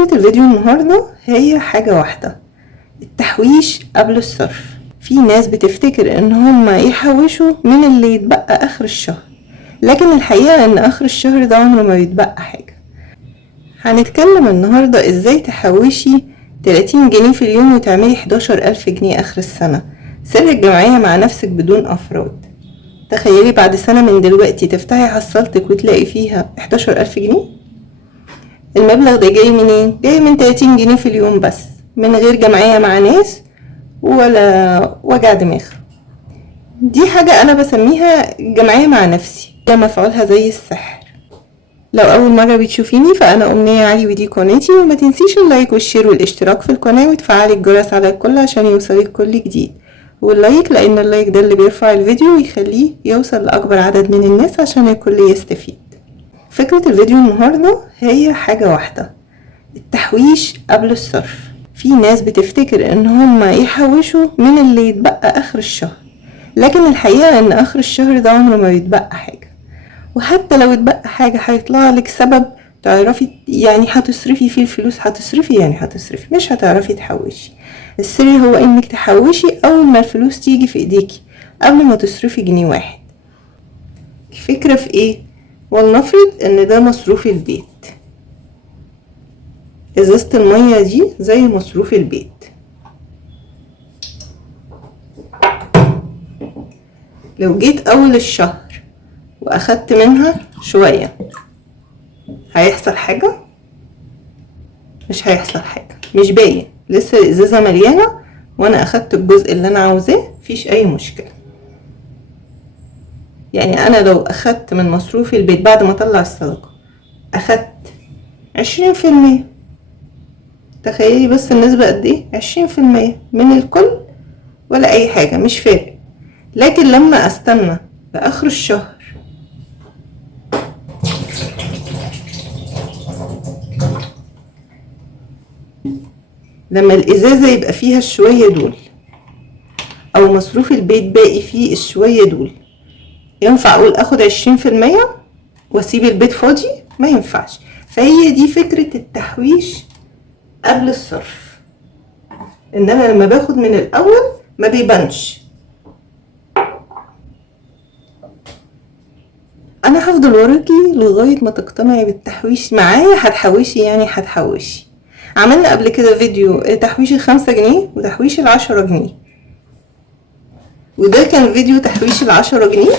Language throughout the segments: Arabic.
فكرة الفيديو النهاردة هي حاجة واحدة: التحويش قبل الصرف. في ناس بتفتكر ان هما يحوشوا من اللي يتبقى اخر الشهر، لكن الحقيقة ان اخر الشهر ده عمره ما بيتبقى حاجة. هنتكلم النهاردة ازاي تحوشي 30 جنيه في اليوم وتعملي 11,000 جنيه اخر السنة. سر الجمعية مع نفسك بدون افراد. تخيلي بعد سنة من دلوقتي تفتحي حصلتك وتلاقي فيها 11,000 جنيه. المبلغ ده جاي منين؟ جاي من 30 جنيه في اليوم بس، من غير جمعية مع ناس ولا وجع دماغ. دي حاجة انا بسميها جمعية مع نفسي، ده مفعولها زي السحر. لو اول مرة بتشوفيني فانا امنية علي ودي قناتي، وما تنسيش اللايك والشير والاشتراك في القناة وتفعلي الجرس على الكل عشان يوصلك كل جديد. واللايك لان اللايك ده اللي بيرفع الفيديو ويخليه يوصل لاكبر عدد من الناس عشان الكل يستفيد. فكرة الفيديو النهاردة هي حاجة واحدة: التحويش قبل الصرف. في ناس بتفتكر ان هما يحوشوا من اللي يتبقى اخر الشهر، لكن الحقيقة ان اخر الشهر ده عمره ما بيتبقى حاجة. وحتى لو اتبقى حاجة هيطلع لك سبب تعرفي، يعني هتصرفي فيه الفلوس، هتصرفي مش هتعرفي تحوشي. السر هو انك تحوشي اول ما الفلوس تيجي في ايديكي، قبل ما تصرفي جنيه واحد. الفكرة في ايه؟ ولنفرض ان ده مصروف البيت، ازازة المية دي زي مصروف البيت. لو جيت اول الشهر واخدت منها شوية هيحصل حاجة؟ مش هيحصل حاجة، مش باين، لسه الازازة مليانة وانا اخدت الجزء اللي انا عاوزاه، مفيش اي مشكلة. يعني انا لو اخدت من مصروف البيت بعد ما اطلع الصدقة اخدت 20%، تخيلي بس النسبة قد ايه؟ 20% من الكل ولا اي حاجة، مش فارق. لكن لما استنى لاخر الشهر لما الازازة يبقى فيها الشوية دول، او مصروف البيت باقي فيه الشوية دول، ينفع اقول اخد 20% واسيب البيت فاضي؟ ما ينفعش. فهي دي فكرة التحويش قبل الصرف، ان انا لما باخد من الاول ما بيبانش. انا هفضل وراكي لغاية ما تقتنعي بالتحويش معايا. هتحوشي يعني هتحوشي. عملنا قبل كده فيديو تحويش 5 جنيه وتحويش 10 جنيه، وده كان فيديو تحويش 10 جنيه.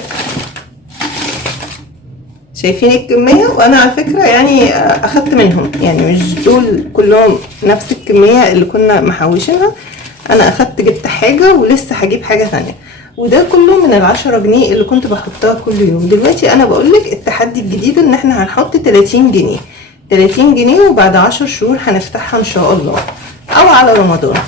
شايفين الكمية؟ وانا على فكرة يعني اخدت منهم، يعني مش دول كلهم نفس الكمية اللي كنا محوشينها، انا اخدت جبت حاجة ولسه هجيب حاجة ثانيه. وده كله من 10 جنيه اللي كنت بحطها كل يوم. دلوقتي انا بقولك التحدي الجديد ان احنا هنحط 30 جنيه 30 جنيه وبعد 10 شهور هنفتحها ان شاء الله، او على رمضان.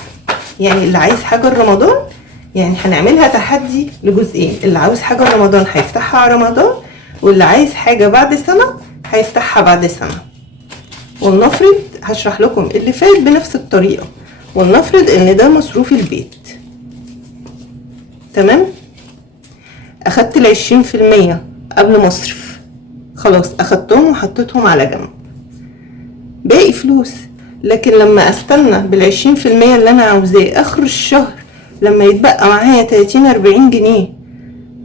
يعني اللي عايز حاجة رمضان، يعني هنعملها تحدي لجزئين: اللي عاوز حاجة رمضان هيفتحها على رمضان، واللي عايز حاجة بعد سنة هيفتحها بعد سنة. ولنفرض هشرح لكم اللي فات بنفس الطريقة. ولنفرض ان ده مصروف البيت، تمام؟ اخدت 20% قبل ما اصرف، خلاص اخدتهم وحطيتهم على جنب، باقي فلوس. لكن لما استنى بال20% اللي انا عاوزاه اخر الشهر، لما يتبقى معايا 30-40 جنيه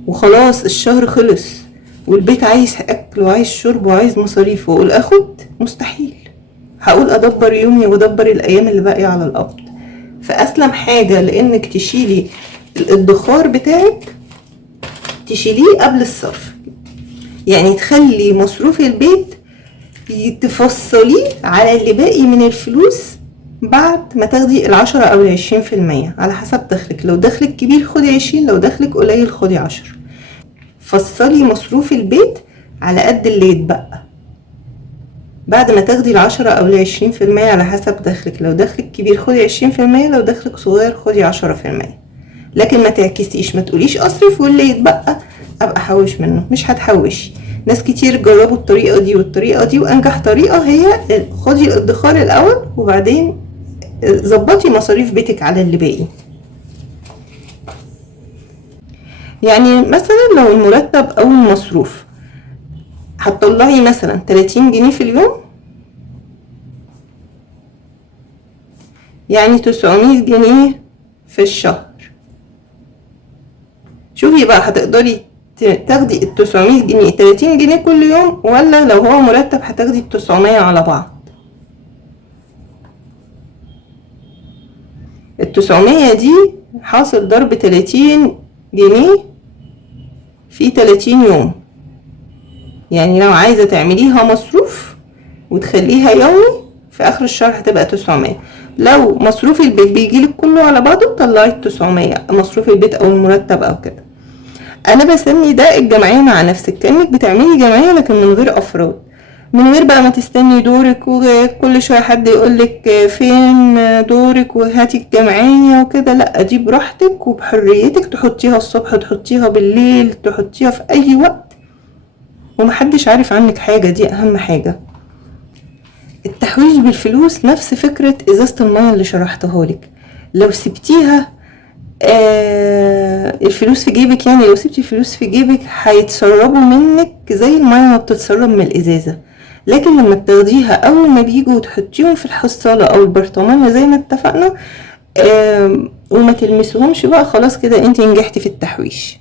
وخلاص الشهر خلص والبيت عايز اكل وعايز شرب وعايز مصاريف، واقول اخد؟ مستحيل. هقول ادبر يومي وادبر الايام اللي باقيه على القبض. فاسلم حاجه لانك تشيلي الادخار بتاعك، تشيليه قبل الصرف. يعني تخلي مصروف البيت تفصليه على اللي باقي من الفلوس بعد ما تاخدي 10 او 20% على حسب دخلك. لو دخلك كبير خدي 20، لو دخلك قليل خدي 10. فصلي مصروف البيت على قد اللي يتبقى بعد ما تاخدي 10 او 20% على حسب دخلك. لو دخلك كبير خدي 20%، لو دخلك صغير خدي 10%. لكن ما تعكسيش، ما تقوليش اصرف واللي يتبقى ابقى احوش منه. مش هتحوشي. ناس كتير جربوا الطريقة دي والطريقة دي، وانجح طريقة هي خدي الادخار الاول وبعدين ظبطي مصاريف بيتك على اللي باقي. يعني مثلا لو المرتب او المصروف هتطلعي مثلا 30 جنيه في اليوم، يعني 900 جنيه في الشهر. شوفي بقى هتقدري تاخدي ال 900 جنيه 30 جنيه كل يوم، ولا لو هو مرتب هتاخدي ال 900 على بعض. ال 900 دي حاصل ضرب 30 جنيه في 30 يوم، يعني لو عايزة تعمليها مصروف وتخليها يومي في اخر الشهر هتبقى 900. لو مصروف البيت بيجيلك كله على بعضه طلعي 900 مصروف البيت او المرتب او كده. انا بسمي ده الجمعية مع نفسك، كأنك بتعملي جمعية لكن من غير افراد، من غير بقى ما تستني دورك وكل شوية حد يقولك فين دورك وهاتي الجمعية وكده. لا، دي براحتك وبحريتك، تحطيها الصبح تحطيها بالليل تحطيها في اي وقت ومحدش عارف عنك حاجة. دي اهم حاجة. التحويش بالفلوس نفس فكرة ازازة المية اللي شرحتها لك. لو سبتيها الفلوس في جيبك، يعني لو سبتي الفلوس في جيبك هيتسربوا منك زي المية ما بتتسرب من الازازة. لكن لما بتاخديها اول ما بيجوا وتحطيهم في الحصالة او البرطمان زي ما اتفقنا وما تلمسوهمش بقى، خلاص كده انت نجحتي في التحويش.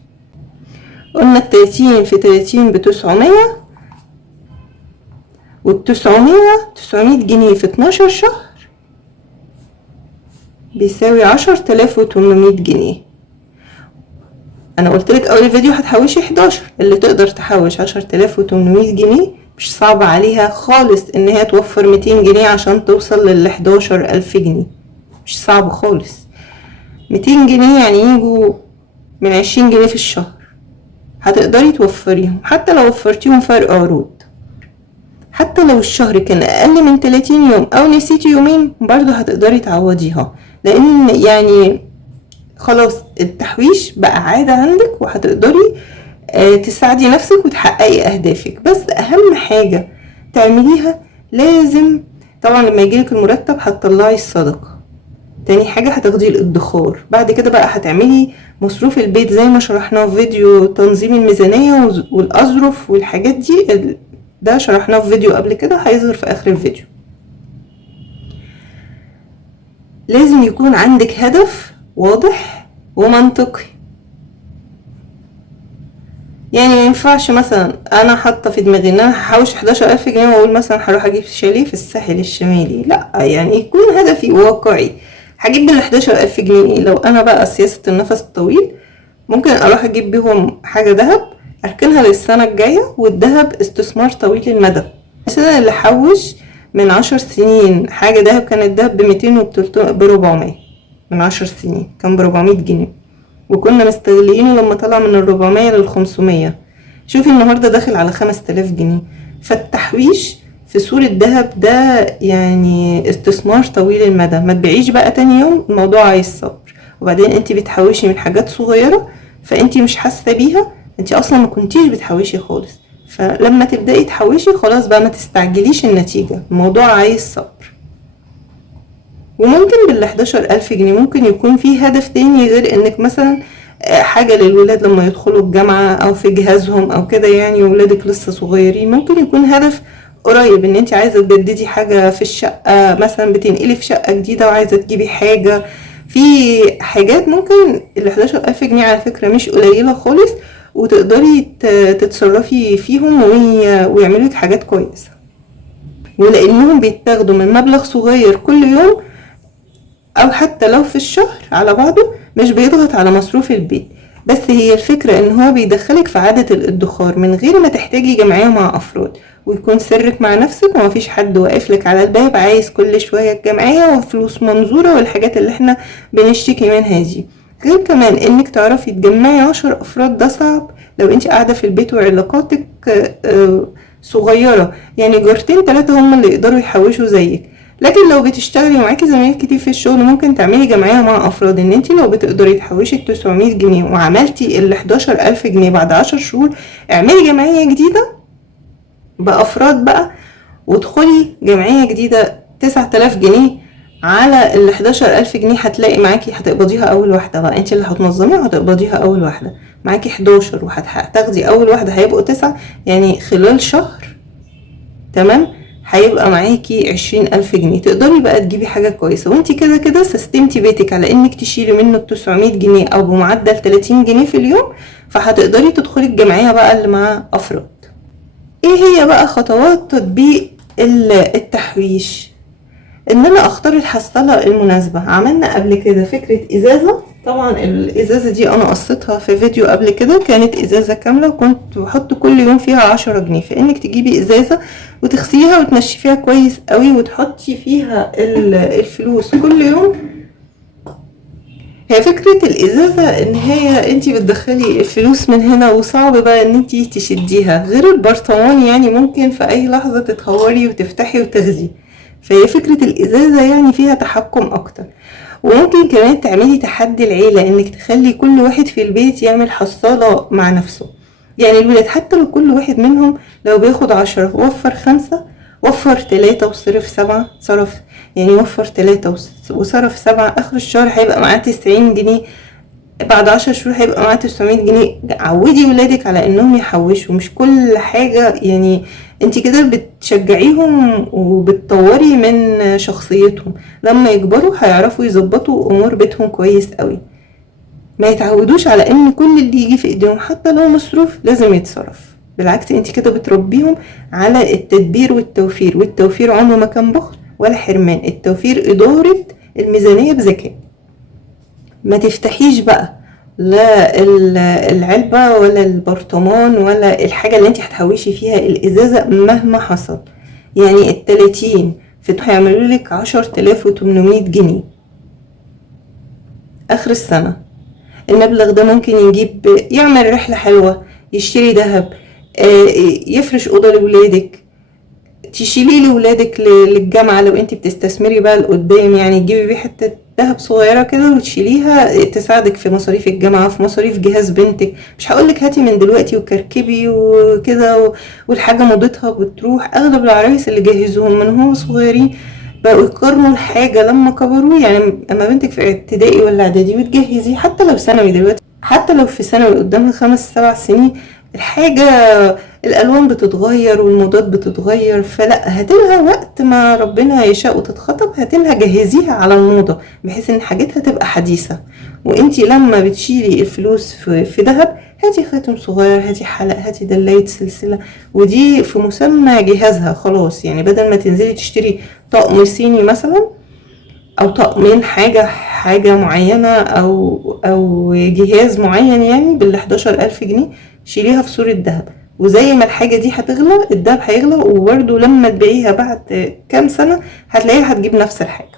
قلنا 30 في 30 ب900، وال900 900 جنيه في 12 شهر بيساوي 10,800 جنيه. انا قلتلك اول فيديو هتحوشي 11، اللي تقدر تحوش 10,800 جنيه مش صعب عليها خالص ان هي توفر 200 جنيه عشان توصل لل11,000 جنيه. مش صعب خالص. 200 جنيه يعني يجوا من 20 جنيه في الشهر، هتقدري توفريهم. حتى لو وفرتيهم فرق عروض، حتى لو الشهر كان اقل من 30 يوم او نسيتي يومين برضو هتقدري تعوضيها، لان يعني خلاص التحويش بقى عادة عندك وهتقدري تساعدي نفسك وتحققي اهدافك. بس اهم حاجة تعمليها، لازم طبعا لما يجيلك المرتب هتطلعي الصدقة. تاني حاجة هتاخدي الادخار. بعد كده بقى هتعملي مصروف البيت زي ما شرحناه في فيديو تنظيم الميزانية والاظرف والحاجات دي، ده شرحناه في فيديو قبل كده هيظهر في اخر الفيديو. لازم يكون عندك هدف واضح ومنطقي. يعني ما ينفعش مثلا انا حاطه في دماغي ان انا هحوش 11,000 جنيه واقول مثلا هروح اجيب شاليه في الساحل الشمالي. لا، يعني يكون هدفي واقعي. هجيب بال11,000 جنيه لو انا بقى سياسة النفس الطويل ممكن اروح اجيب بيهم حاجة دهب اركنها للسنة الجاية، والدهب استثمار طويل المدى. مثلا اللي حوش من 10 سنين حاجة دهب، كان الدهب ب200 وب400 من 10 سنين كان ب400 جنيه، وكنا مستغلينه لما طلع من 400 لل500. شوفي النهاردة داخل على 5000 جنيه. فالتحويش في صورة دهب ده يعني استثمار طويل المدى. ما تبيعيش بقى تاني يوم، الموضوع عايز صبر. وبعدين انت بتحوشي من حاجات صغيرة فانت مش حاسة بيها، انت اصلا ما كنتيش بتحوشي خالص. فلما تبدأي تحوشي خلاص بقى ما تستعجليش النتيجة، الموضوع عايز صبر. وممكن بال11,000 جنيه ممكن يكون في هدف تاني غير انك مثلا حاجة للولاد لما يدخلوا الجامعة او في جهازهم او كده، يعني ولادك لسه صغيرين. ممكن يكون هدف قريب ان انت عايزة تجددي حاجة في الشقة، مثلا بتنقلي في شقة جديدة وعايزة تجيبي حاجة. في حاجات ممكن ال11,000 جنيه على فكرة مش قليلة خالص، وتقدري تتصرفي فيهم ويعملوا لك حاجات كويسة. ولانهم بيتاخدوا من مبلغ صغير كل يوم او حتى لو في الشهر على بعضه مش بيضغط على مصروف البيت. بس هي الفكرة ان هو بيدخلك في عادة الادخار من غير ما تحتاجي جمعية مع افراد، ويكون سرك مع نفسك ومفيش حد واقفلك على الباب عايز كل شوية الجمعية وفلوس منظورة والحاجات اللي احنا بنشتكي منها دي. غير كمان انك تعرفي تجمعي 10 افراد ده صعب لو انت قاعدة في البيت وعلاقاتك صغيرة، يعني جارتين 3 هم اللي يقدروا يحوشوا زيك. لكن لو بتشتغلي ومعاكي زمايل كتير في الشغل ممكن تعملي جمعية مع افراد، ان انت لو بتقدري تحوشي 900 جنيه وعملتي ال11,000 جنيه بعد 10 شهور، اعملي جمعية جديدة بافراد بقى وادخلي جمعية جديدة 9,000 جنيه على ال11,000 جنيه. هتلاقي معاكي هتقبضيها اول واحدة بقى، انت اللي هتنظميها وهتقبضيها اول واحدة. معاكي 11 وهتاخدي اول واحدة هيبقوا 9، يعني خلال شهر تمام هيبقى معاكي 20,000 جنيه. تقدري بقى تجيبي حاجة كويسة، وانتي كده كده سستمتي بيتك على انك تشيلي منه 900 جنيه او بمعدل 30 جنيه في اليوم، فهتقدري تدخلي الجمعية بقى اللي مع افراد. ايه هي بقى خطوات تطبيق التحويش؟ ان انا اختار الحصالة المناسبة. عملنا قبل كده فكرة ازازة، طبعا الازازة دي انا قصيتها في فيديو قبل كده، كانت ازازة كاملة وكنت بحط كل يوم فيها 10 جنيه. فانك تجيبي ازازة وتغسيها وتنشفيها كويس قوي وتحطي فيها الفلوس كل يوم. هي فكرة الازازة ان هي انتي بتدخلي الفلوس من هنا، وصعب بقى ان انتي تشديها، غير البرطمان يعني ممكن في اي لحظة تتهوري وتفتحي وتغزي. فهي فكرة الازازة يعني فيها تحكم اكتر. وممكن كمان تعملي تحدي العيلة، انك تخلي كل واحد في البيت يعمل حصالة مع نفسه. يعني الولاد حتى لو كل واحد منهم لو بياخد 10 وفر 5، وفر 3 وصرف 7، صرف يعني وفر 3 وصرف 7، اخر الشهر هيبقى معاه 90 جنيه، بعد 10 شهور هيبقى معاه 900 جنيه. عودي ولادك على انهم يحوشوا، مش كل حاجة يعني. انت كده بتشجعيهم وبتطوري من شخصيتهم، لما يكبروا هيعرفوا يظبطوا امور بيتهم كويس قوي. ما يتعودوش على ان كل اللي يجي في ايديهم حتى لو مصروف لازم يتصرف. بالعكس انت كده بتربيهم على التدبير والتوفير، والتوفير عمره ما كان بخل ولا حرمان. التوفير ادارة الميزانية بذكاء. ما تفتحيش بقى لا العلبة ولا البرطمان ولا الحاجة اللي انت هتحوشي فيها الازازة مهما حصل. يعني ال30 هيعملوا لك 10,800 جنيه اخر السنة. المبلغ ده ممكن يعمل رحلة حلوة، يشتري ذهب، يفرش اوضه لولادك، تشيلي لولادك للجامعة لو انت بتستثمري بقى لقدام، يعني تجيبي بيه حتة ذهب صغيرة كده وتشيليها تساعدك في مصاريف الجامعة، في مصاريف جهاز بنتك. مش هقولك هاتي من دلوقتي وكركبي وكده والحاجة موضتها بتروح. اغلب العرايس اللي جهزوهم من هم صغيرين بقوا يقارنوا الحاجة لما كبروا. يعني اما بنتك في ابتدائي ولا اعدادي وتجهزي، حتى لو ثانوي دلوقتي، حتى لو في ثانوي قدامها 5-7 سنين، الحاجة الالوان بتتغير والموضات بتتغير. فلا، هاتلها وقت ما ربنا يشاء وتتخطب، هاتلها جهزيها على الموضة بحيث ان حاجتها تبقى حديثة. وانتي لما بتشيلي الفلوس في دهب، هاتي خاتم صغير، هاتي حلق، هاتي دلاية سلسلة، ودي في مسمى جهازها خلاص. يعني بدل ما تنزلي تشتري طقم صيني مثلا او طقمين حاجة معينة او جهاز معين يعني بال11,000 جنيه، شيليها في صورة دهب. وزي ما الحاجة دي هتغلى الدهب هيغلى، وبرده لما تبيعيها بعد كام سنة هتلاقيها هتجيب نفس الحاجة.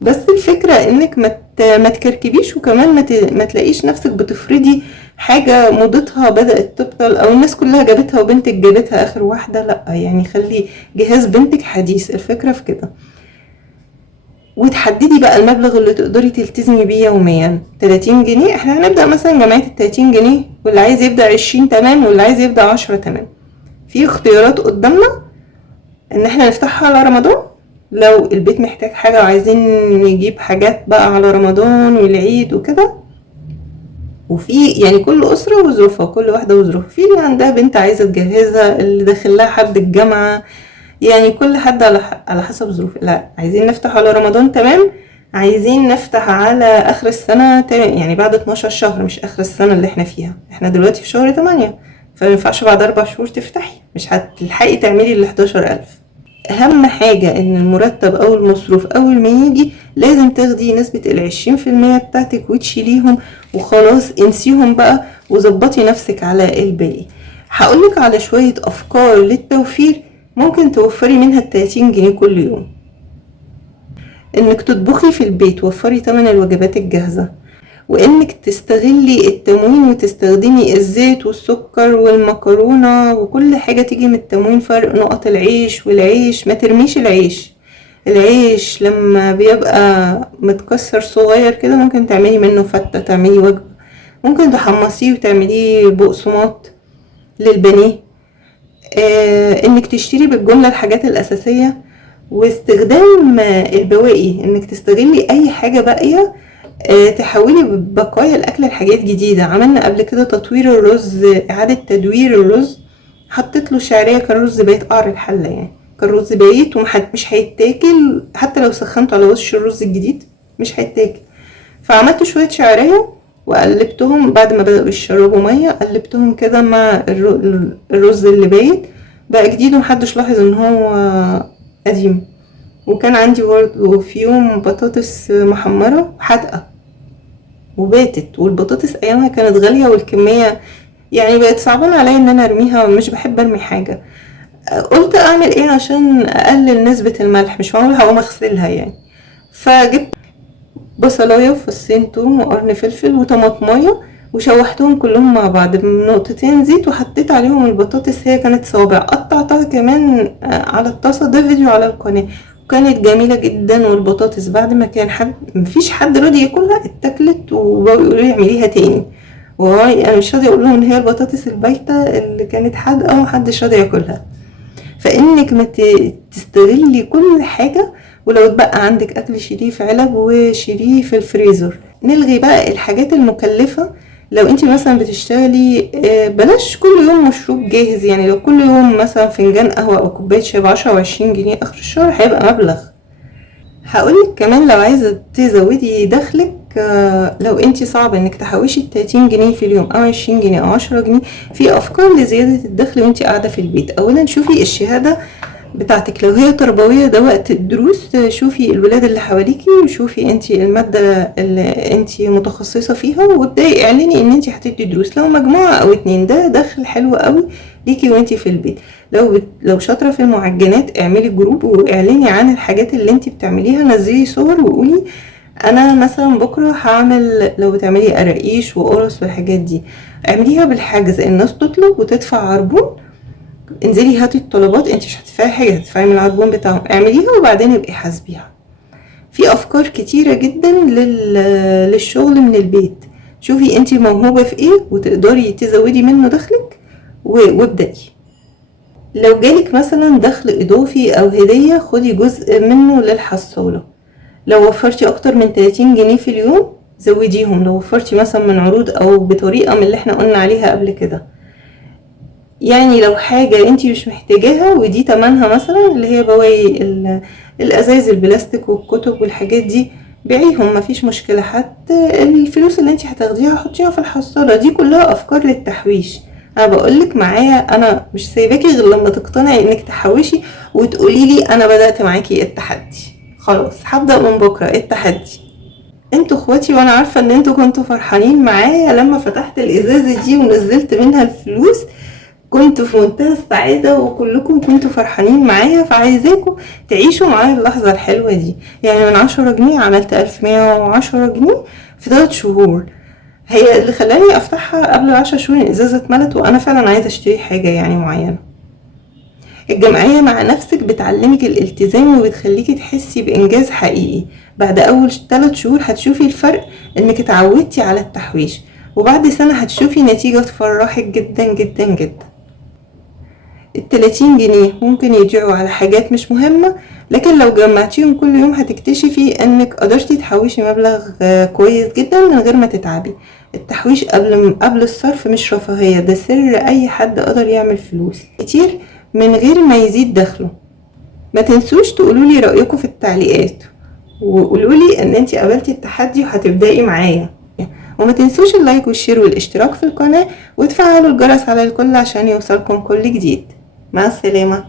بس الفكرة انك ما تكركبيش، وكمان ما تلاقيش نفسك بتفرضي حاجة موضتها بدأت تبطل او الناس كلها جابتها وبنتك جابتها اخر واحدة. لا، يعني خلي جهاز بنتك حديث. الفكرة في كده. وتحددي بقى المبلغ اللي تقدري تلتزمي بيه يوميا. 30 جنيه احنا هنبدأ مثلا جمعية ال30 جنيه، واللي عايز يبدأ 20 تمام، واللي عايز يبدأ 10 تمام. في اختيارات قدامنا ان احنا نفتحها على رمضان لو البيت محتاج حاجة وعايزين نجيب حاجات بقى على رمضان والعيد وكده. وفي يعني كل أسرة وظروفها، كل واحدة وظروفها. في اللي عندها بنت عايزة تجهزها، اللي داخل لها حد الجامعة، يعني كل حد على حسب ظروفه. لا، عايزين نفتح على رمضان تمام، عايزين نفتح على اخر السنة تمام، يعني بعد 12 شهر مش اخر السنة اللي احنا فيها. احنا دلوقتي في شهر 8، فمينفعش بعد 4 شهور تفتحي، مش هتلحقي تعملي ال11,000. اهم حاجة ان المرتب او المصروف اول ما يجي لازم تاخدي نسبة ال20% بتاعتك وتشيليهم، وخلاص انسيهم بقى وظبطي نفسك على الباقي. هقولك على شوية افكار للتوفير ممكن توفري منها 30 جنيه كل يوم. انك تطبخي في البيت، وفري تمن الوجبات الجاهزة. وانك تستغلي التموين وتستخدمي الزيت والسكر والمكرونة وكل حاجة تيجي من التموين. فرق نقط العيش والعيش، ما ترميش العيش لما بيبقى متكسر صغير كده ممكن تعملي منه فتة، تعملي وجبة. ممكن تحمصيه وتعمليه بقسماط للبانيه. انك تشتري بالجملة الحاجات الاساسية. واستخدام البواقي، انك تستغلي اي حاجة باقية تحولي بقايا الاكل لحاجات جديدة. عملنا قبل كده تطوير الرز، اعادة تدوير الرز حطيت له شعرية، كان رز بايت قعر الحلة يعني، كان رز بايت مش هيتاكل حتى لو سخنته على وش الرز الجديد مش هيتاكل. فعملت شوية شعرية وقلبتهم بعد ما بدأوا يشربوا مية، قلبتهم كده مع الرز اللي بايت بقى جديد ومحدش لاحظ ان هو قديم. وكان عندي برضه في يوم بطاطس محمرة حادقة وباتت، والبطاطس ايامها كانت غالية والكمية يعني بقت صعبان عليا ان انا ارميها، ومش بحب ارمي حاجة. قلت اعمل ايه عشان اقلل نسبة الملح، مش معقول هقوم اغسلها يعني. فجبت بصلايه وفصين توم وقرن فلفل وطماطمايه وشوحتهم كلهم مع بعض بنقطتين زيت، وحطيت عليهم البطاطس، هي كانت صوابع قطعتها كمان على الطاسه. ده فيديو على القناه، وكانت جميله جدا. والبطاطس بعد ما كان مفيش حد راضي ياكلها اتاكلت، وبقوا يقولوا لي اعمليها تاني. والله انا مش راضيه اقول لهم ان هي البطاطس البايته اللي كانت حادقه ومحدش راضي ياكلها. فانك ما تستغلي كل حاجه، ولو اتبقى عندك اكل شيليه في علب وشيليه في الفريزر. نلغي بقى الحاجات المكلفه. لو انت مثلا بتشتغلي بلاش كل يوم مشروب جاهز، يعني لو كل يوم مثلا فنجان قهوه او كوبايه شاي ب10 و20 جنيه اخر الشهر هيبقى مبلغ. هقولك كمان لو عايزه تزودي دخلك، لو انتي صعب انك تحوشي 30 جنيه في اليوم او 20 جنيه او 10 جنيه، في افكار لزيادة الدخل وانتي قاعدة في البيت. اولا شوفي الشهادة بتاعتك، لو هي تربوية ده وقت الدروس، شوفي الولاد اللي حواليكي وشوفي انتي المادة اللي انتي متخصصة فيها وابدأي اعلني ان انتي هتدي دروس. لو مجموعة او 2 ده دخل حلو قوي ليكي وانتي في البيت. لو شاطرة في المعجنات اعملي جروب واعلني عن الحاجات اللي انتي بتعمليها، نزلي صور وقولي انا مثلا بكره هعمل. لو بتعملي قراقيش وقرص والحاجات دي اعمليها بالحجز، الناس تطلب وتدفع عربون، انزلي هاتي الطلبات، انت مش هتدفعي حاجه، هتدفعي من العربون بتاعهم، اعمليها وبعدين ابقي حاسبيها. في افكار كتيره جدا للشغل من البيت. شوفي انت موهوبه في ايه وتقدري تزودي منه دخلك وابدأي. لو جالك مثلا دخل اضافي او هديه، خدي جزء منه للحصاله. لو وفرتي اكتر من 30 جنيه في اليوم زوديهم، لو وفرتي مثلا من عروض او بطريقة من اللي احنا قلنا عليها قبل كده. يعني لو حاجة انتي مش محتاجاها ودي تمنها مثلا، اللي هي بواقي الازايز البلاستيك والكتب والحاجات دي، بيعيهم مفيش مشكلة. حتى الفلوس اللي انتي هتاخديها حطيها في الحصالة. دي كلها افكار للتحويش. انا بقولك معايا، انا مش سايباكي غير لما تقتنعي انك تحوشي وتقوليلي انا بدأت معاكي التحدي. خلاص هبدأ من بكرة التحدي. انتوا اخواتي، وانا عارفة ان انتوا كنتوا فرحانين معايا لما فتحت الازازة دي ونزلت منها الفلوس. كنتوا في منتهى السعادة وكلكم كنتوا فرحانين معايا، فعايزاكم تعيشوا معايا اللحظة الحلوة دي. يعني من 10 جنيه عملت 1110 جنيه في 3 شهور. هي اللي خلاني افتحها قبل 10 شهور الازازة اتملت وانا فعلا عايزة اشتري حاجة يعني معينة. الجمعية مع نفسك بتعلمك الالتزام وبتخليكي تحسي بإنجاز حقيقي. بعد أول 3 شهور هتشوفي الفرق، إنك اتعودتي على التحويش، وبعد سنة هتشوفي نتيجة تفرحك جدا جدا جدا. 30 جنيه ممكن يضيعوا على حاجات مش مهمة، لكن لو جمعتيهم كل يوم هتكتشفي إنك قدرتي تحوشي مبلغ كويس جدا من غير ما تتعبي. التحويش قبل الصرف مش رفاهية، ده سر أي حد قدر يعمل فلوس كتير من غير ما يزيد دخله. ما تنسوش تقولولي رأيكم في التعليقات، وقولولي ان انتي قبلتي التحدي وهتبدأي معايا. وما تنسوش اللايك والشير والاشتراك في القناة وتفعلوا الجرس على الكل عشان يوصلكم كل جديد. مع السلامة.